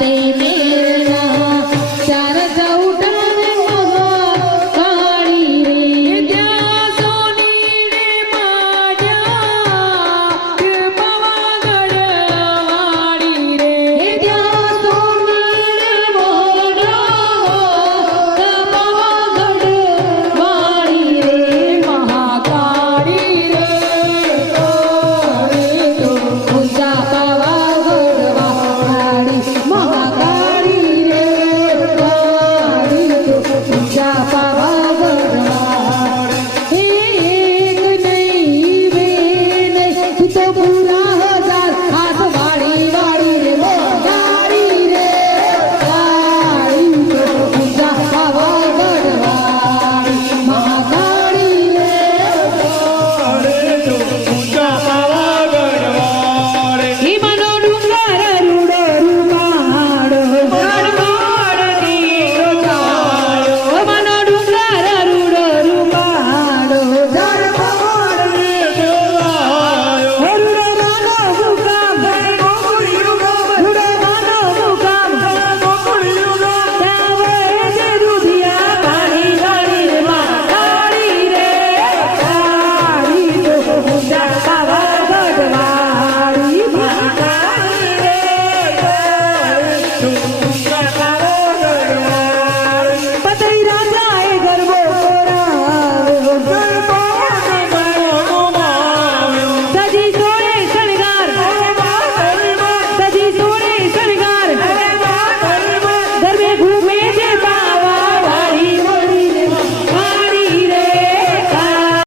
baby.